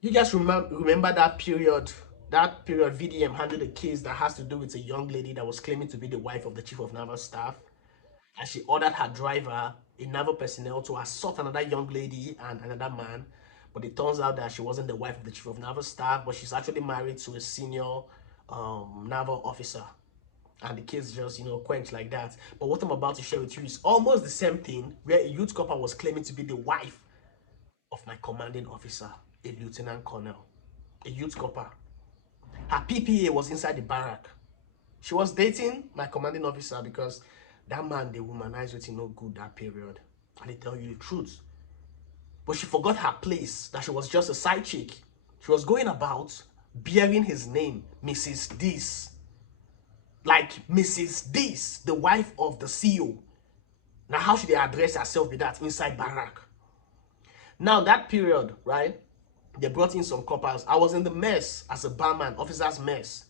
You guys remember that period VDM handled a case that has to do with a young lady that was claiming to be the wife of the chief of naval staff, and she ordered her driver, a naval personnel, to assault another young lady and another man. But it turns out that she wasn't the wife of the chief of naval staff, but she's actually married to a senior naval officer. And the case just, quenched like that. But what I'm about to share with you is almost the same thing, where a youth copper was claiming to be the wife of my commanding officer, a lieutenant colonel, a youth copper. Her PPA was inside the barrack. She was dating my commanding officer because that man, they womanized with no good that period. And they tell you the truth. But she forgot her place, that she was just a side chick. She was going about bearing his name, Mrs. This. Like Mrs. This, the wife of the CEO. Now, how should they address herself with that inside barrack? Now, that period, right? They brought in some coppers. I was in the mess as a barman, officer's mess.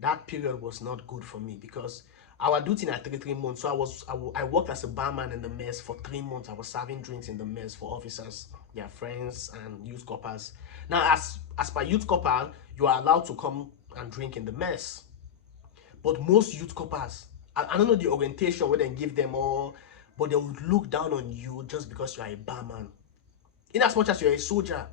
That period was not good for me because I was doing at 3 months. So I worked as a barman in the mess for 3 months. I was serving drinks in the mess for officers, their friends, and youth coppers. Now, as per youth copper, you are allowed to come and drink in the mess. But most youth coppers, I don't know the orientation where they give them all, but they would look down on you just because you are a barman. In as much as you're a soldier,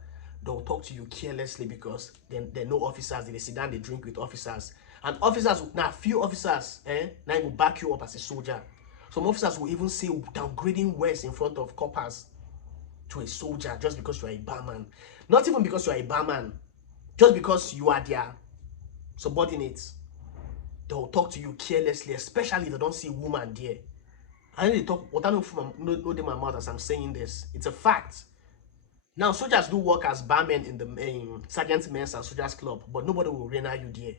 they'll talk to you carelessly because they know officers, they sit down, they drink with officers. And officers, now few officers, now will back you up as a soldier. Some officers will even say downgrading words in front of coppers to a soldier just because you are a barman. Not even because you are a barman, just because you are their subordinates. They'll talk to you carelessly, especially if they don't see a woman there. I need to talk, what I know from know in my mouth as I'm saying this. It's a fact. Now, soldiers do work as barmen in the sergeant's mess and soldiers club, but nobody will render you there.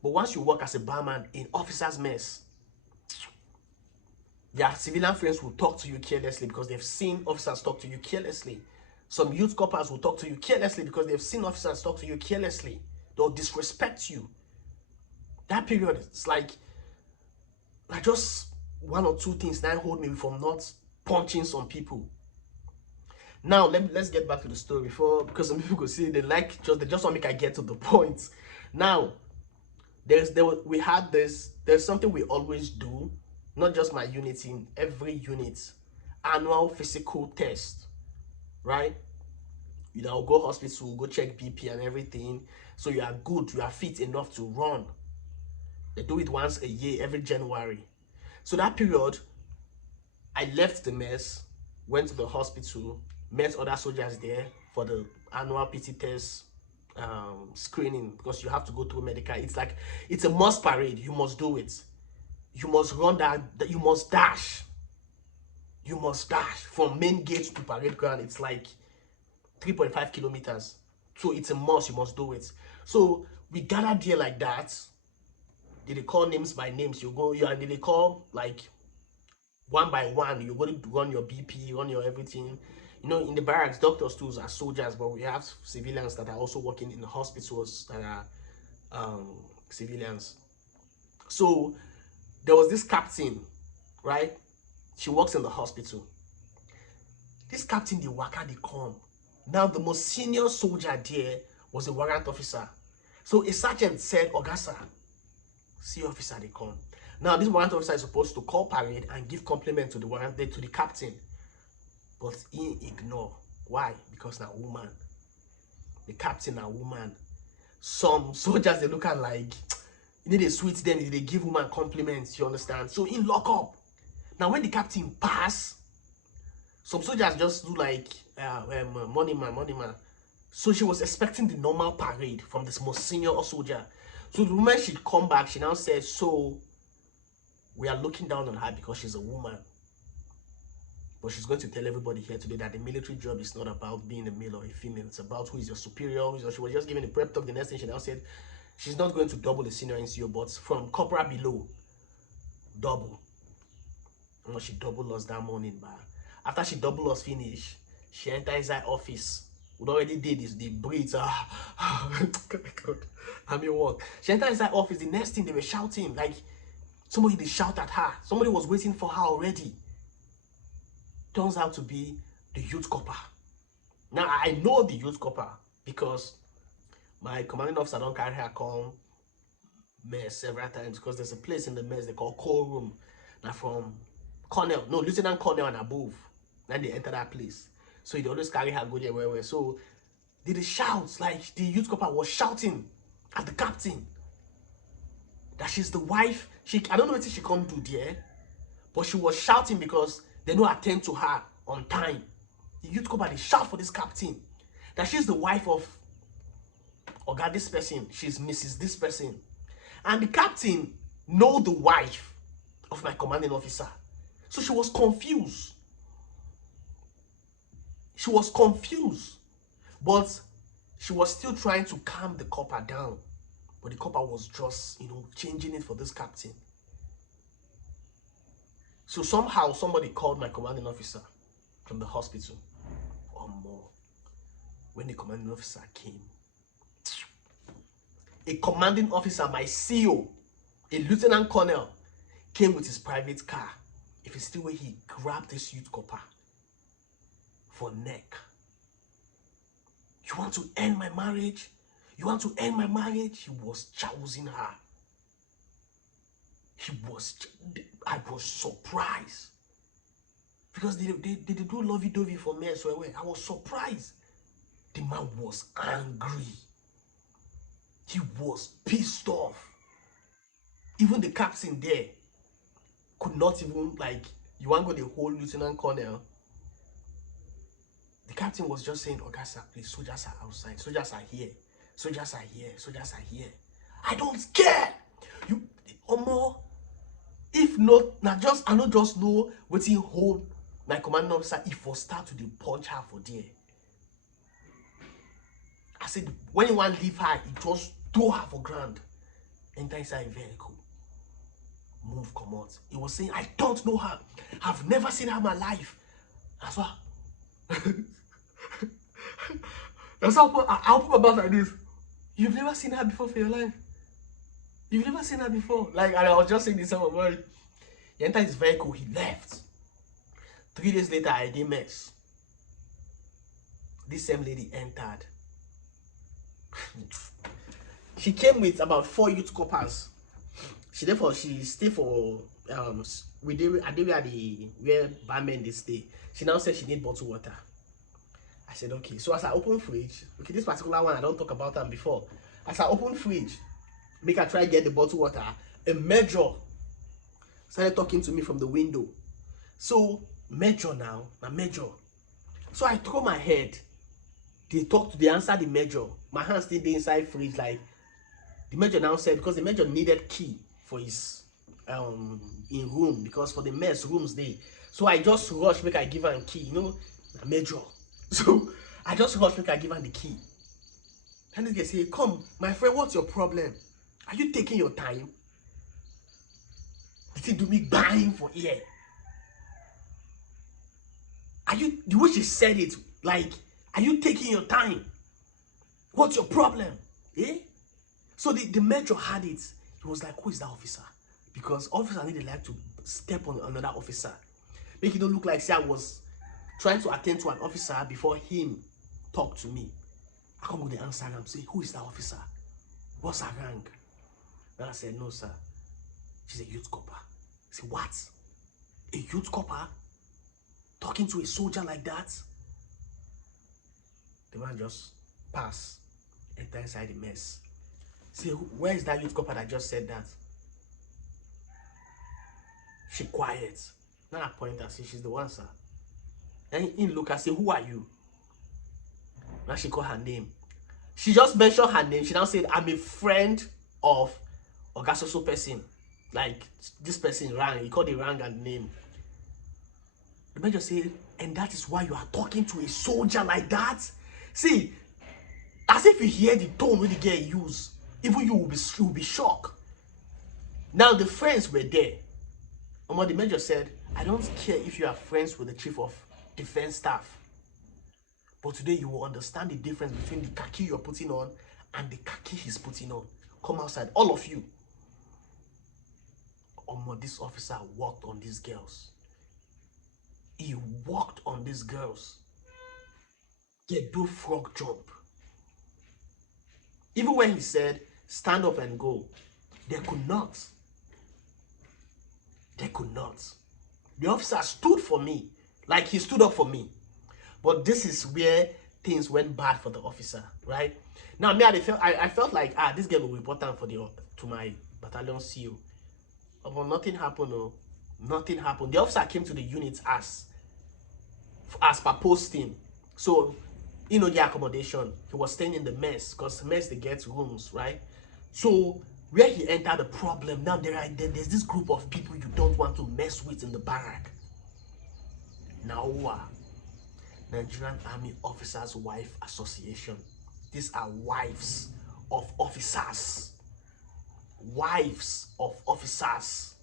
But once you work as a barman in officer's mess, their civilian friends will talk to you carelessly because they've seen officers talk to you carelessly. Some youth coppers will talk to you carelessly because they've seen officers talk to you carelessly. They'll disrespect you. That period, it's like just one or two things that hold me from not punching some people. Now let's get back to the story before, because some people could see they just want to make I get to the point. Now we had this. There's something we always do, not just my unit, in every unit, annual physical test, right? You know, go hospital, go check BP and everything, so you are good, you are fit enough to run. They do it once a year, every January. So that period, I left the mess, went to the hospital, met other soldiers there for the annual PT test screening, because you have to go through medical. It's a must parade. You must do it. You must run that. You must dash. You must dash from main gate to parade ground. It's like 3.5 kilometers. So it's a must. You must do it. So we gathered there like that. They call names by names. You go. You and they call like one by one. You're going to run your BP, run your everything. You know, in the barracks, doctors too are soldiers, but we have civilians that are also working in the hospitals that are civilians. So there was this captain, right? She works in the hospital. This captain, the waka, they come. Now the most senior soldier there was a warrant officer. So a sergeant said, Ogasa, see officer, they come. Now this warrant officer is supposed to call parade and give compliment to the warrant, to the captain. But he ignore. Why? Because now woman. The captain a woman. Some soldiers, they look at like, you need to sweet them, they give woman compliments, you understand? So he lock up. Now when the captain pass, some soldiers just do like money man. So she was expecting the normal parade from this most senior soldier. So the woman, she'd come back, she now said, so we are looking down on her because she's a woman. But she's going to tell everybody here today that the military job is not about being a male or a female. It's about who is your superior. She was just giving a prep talk. The next thing she now said, she's not going to double the senior NCO, but from corporal below, double. And she doubled us that morning, but after she doubled us finish, she entered inside office. We already did this, the breathe. God, I mean what? She entered inside office. The next thing they were shouting, like somebody they shout at her. Somebody was waiting for her already. Turns out to be the youth copper. Now I know the youth copper. because my commanding officer don't carry her come mess several times, because there's a place in the mess they call coal room. Now from Colonel, no, Lieutenant Colonel and above, then they enter that place. So he always carry her go there where. So did the shouts, like the youth corps was shouting at the captain that she's the wife. I don't know what she come do there, but she was shouting because they don't attend to her on time. The youth corps they shout for this captain that she's the wife of Oga this person, she's Mrs. this person. And the captain know the wife of my commanding officer. So she was confused. She was confused. But she was still trying to calm the copper down. But the copper was just, changing it for this captain. So somehow somebody called my commanding officer from the hospital or more. When the commanding officer came, a commanding officer, my CO, a lieutenant colonel, came with his private car. If it's still where he grabbed this youth copper for neck. You want to end my marriage? You want to end my marriage? He was chousing her. I was surprised. Because they do lovey-dovey for me as well. I was surprised. The man was angry. He was pissed off. Even the captain there could not even, you want to go the whole lieutenant colonel. The captain was just saying, "Oga sir, please, soldiers are outside. Soldiers are here. Soldiers are here. Soldiers are here. I don't care. You, Omo, if not, I not just know what he hold my commanding officer if for start to punch her for there." I said, when you want to leave her, you just throw her for ground. Enter inside a vehicle. Move, come out. He was saying, "I don't know her. I've never seen her in my life." That's why. That's how I'll put my mouth like this. You've never seen her before for your life. You've never seen her before. I was just saying this to my boy. He entered his vehicle, he left. 3 days later, I did mess. This same lady entered. She came with about 4 youth coppers. She stayed for where Barman they stay. She now said she need bottled water. I said okay. So as I open fridge, okay, this particular one I don't talk about them before. As I open fridge, make her try get the bottled water. A major started talking to me from the window. So major now, a major. So I throw my head. They answer the major. My hand still be inside fridge. The major now said, because the major needed key for his in room, because for the mess rooms they. So I just rush make I give her a key, a major. So I just rush make I give her the key. And this guy say, "Come, my friend, what's your problem? Are you taking your time?" Did he do me buying for ear? The way she said it, are you taking your time? What's your problem? Eh? So the major had it. He was like, "Who is that officer?" Because officer needed to step on another officer. Make it don't look like, say, I was trying to attend to an officer before him talk to me. I come with the answer and I'm saying, "Who is that officer? What's her rank?" Then I said, "No, sir. She's a youth copper." I said, "What? A youth copper? Talking to a soldier like that?" The man just passed, enter inside the mess. Say, "Where is that youth copper that just said that?" She quiet. Then I point and say, "She's the one, sir." And he look and say, "Who are you?" Now she call her name. She just mentioned her name. She now said, "I'm a friend of Oga so person." This person rang. He called the rang and name. The major said, "And that is why you are talking to a soldier like that?" See, as if you hear the tone when the girl use, even you will be shocked. Now the friends were there. And what the major said, "I don't care if you are friends with the chief of defense staff, but today you will understand the difference between the khaki you're putting on and the khaki he's putting on. Come outside, all of you." This officer walked on these girls. He walked on these girls. They do frog jump. Even when he said, stand up and go, they could not. They could not. The officer stood for me, like he stood up for me. But this is where things went bad for the officer, right? Now, me, I felt like, this girl will be important for to my battalion CO. But nothing happened, oh. Nothing happened. The officer came to the unit as per posting. So, the accommodation. He was staying in the mess, because mess, they get rooms, right? So, where he entered the problem, now there's this group of people you don't want to mess with in the barrack. NAOWA, Nigerian Army Officers Wife Association. These are wives of officers. Wives of officers.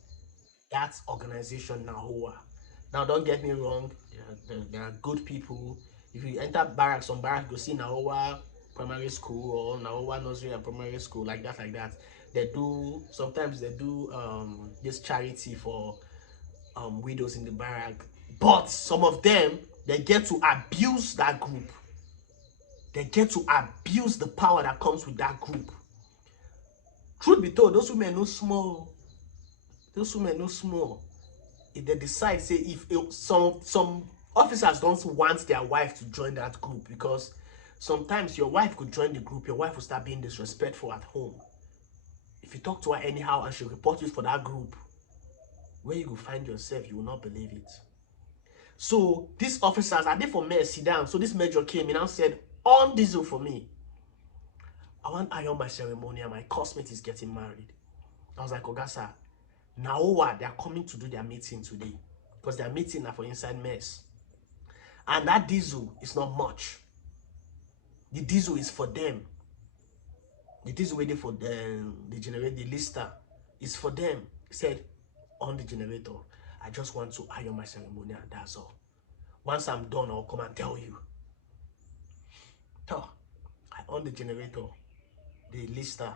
That organization, NAOWA. Now, don't get me wrong. There are good people. If you enter barracks, some barracks, you see NAOWA primary school or NAOWA nursery and primary school, like that. Sometimes they do this charity for widows in the barrack. But some of them, they get to abuse that group. They get to abuse the power that comes with that group. Truth be told, those women no small. Those women no small. If they decide, say, if some officers don't want their wife to join that group, because sometimes your wife could join the group, your wife will start being disrespectful at home. If you talk to her anyhow and she report you for that group, where you will find yourself, you will not believe it. So these officers are there for me, sit down. So this major came in and said, on diesel for me. I want to iron my ceremony and my cosmate is getting married. I was like, Ogasa, NAOWA, they are coming to do their meeting today. Because their meeting are for inside mess. And that diesel is not much. The diesel is for them. The diesel waiting for the generator, the lister is for them. He said, on the generator, I just want to iron my ceremony and that's all. Once I'm done, I'll come and tell you. So, I on the generator, the lister.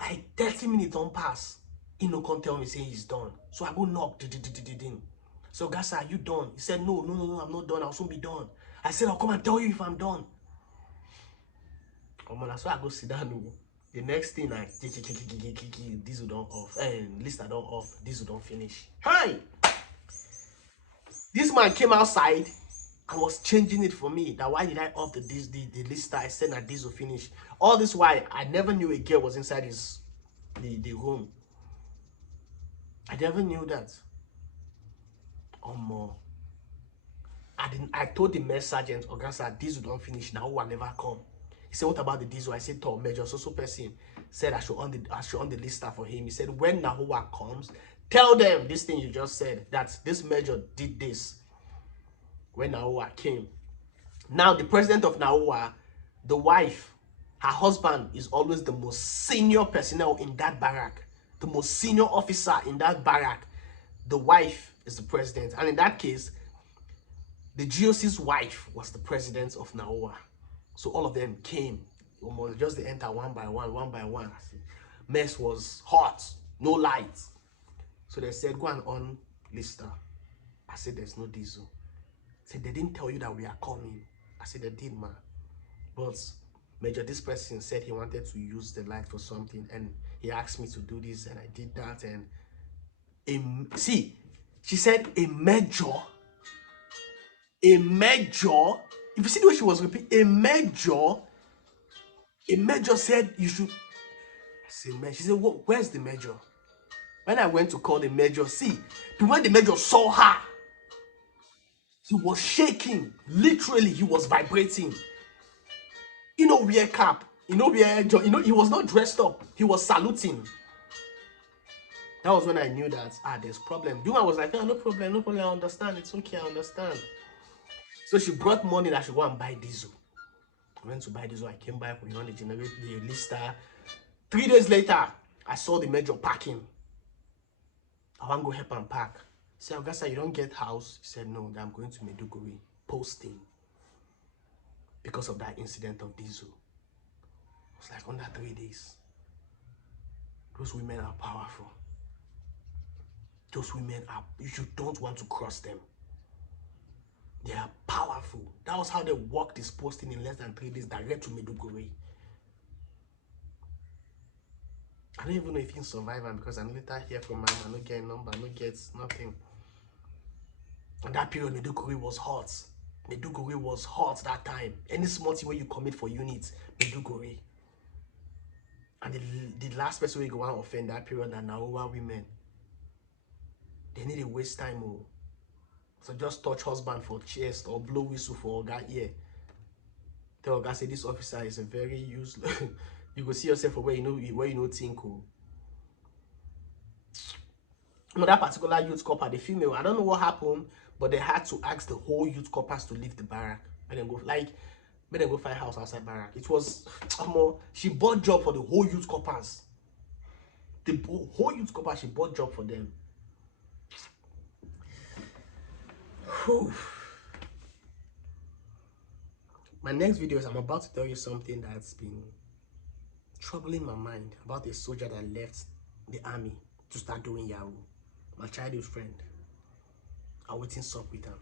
Like 30 minutes don't pass. He no come tell me, say he's done. So I go knock. So, Gasa, are you done? He said, no, I'm not done. I'll soon be done. I said, I'll come and tell you if I'm done. So I go sit down. The next thing, diesel don't off. And lister don't off. Diesel don't finish. Hey! This man came outside and was changing it for me. That why did I off the lister? I said that diesel finish. All this why I never knew a girl was inside the room. I never knew that. More. I told the mess sergeant, Ogasa, diesel don't finish. Now who will never come. He said, what about the diesel? I said, to Major so person said I should on the lister for him. He said, when NAOWA comes, tell them this thing you just said, that this major did this when NAOWA came. Now, the president of NAOWA, the wife, her husband is always the most senior personnel in that barrack, the most senior officer in that barrack. The wife is the president. And in that case, the GOC's wife was the president of NAOWA. So all of them came. Almost just they enter one by one. Mess was hot, no lights. So they said, go and on lister. I said, there's no diesel. They said, they didn't tell you that we are coming. I said, they did, man. But Major, this person said he wanted to use the light for something, and he asked me to do this, and I did that. And she said, a major. If you see the way she was repeating, a major said you should. I said, man, she said, where's the major? When I went to call the major, when the major saw her, he was shaking. Literally, he was vibrating. Wear cap. He was not dressed up. He was saluting. That was when I knew that, there's problem. The woman was like, no problem, I understand. It's okay, I understand. So she brought money that she go and buy diesel. I went to buy diesel. I came back, we run the generator, the lister. 3 days later, I saw the major packing. I want to go help and pack. I said, Augusta, you don't get house? He said, no, I'm going to Maiduguri, posting. Because of that incident of diesel. It was like under 3 days. Those women are powerful. Those women are, you don't want to cross them. They are powerful. That was how they worked this posting in less than 3 days, direct to Maiduguri. I don't even know if he survived am because I later hear from him. I no get a number, no get nothing. And that period, Meduguri was hot. Meduguri was hot that time. Any small thing where you commit for units, Meduguri. And the last person we go and offend that period are NAOWA women. They need to waste time. Oh. So just touch husband for chest or blow whistle for Oga ear. Tell Oga say this officer is a very useless. You go see yourself for where you know think. Oh. No, that particular youth corper, the female, I don't know what happened, but they had to ask the whole youth corpers to leave the barrack and then go find house outside barrack. It was she bought job for the whole youth corpers. The whole youth corpers, she bought job for them. Whew. My next video is I'm about to tell you something that's been troubling my mind about a soldier that left the army to start doing Yahoo. My childhood friend. I'm waiting up with him.